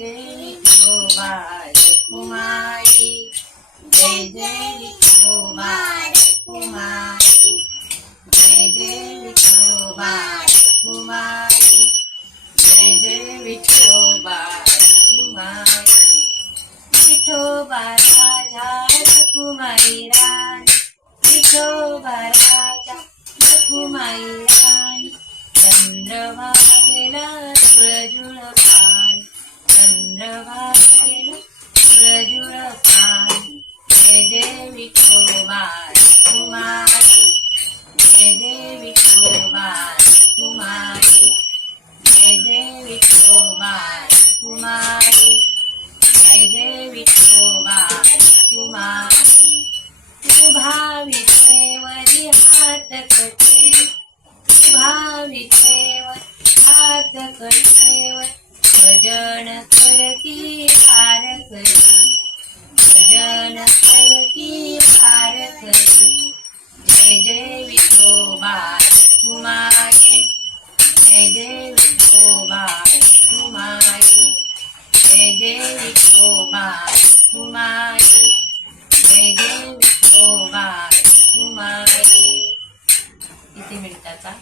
जय विठोबा कुमारी जय जय विठोबा कुमारी जय जय विठोबा कुमारी जय जय विठोबा कुमारी विठोबा राजा कुमारी राणी विठोबा राजा कुमारी राणी चंद्रभागेला विठोबा कुमारी जय जय विठोबा कुमारी जय जय विठोबा कुमारी जय जय विठोबा कुमारी भावितेवरी हात कटे भावितेवर हात कटेवर भजन करती हार करी भजन करती जय जय विठोबा कुमारी जय जय विठोबा कुमारी जय जय विठोबा कुमारी जय जय विठोबा कुमारी इथे मिळताचा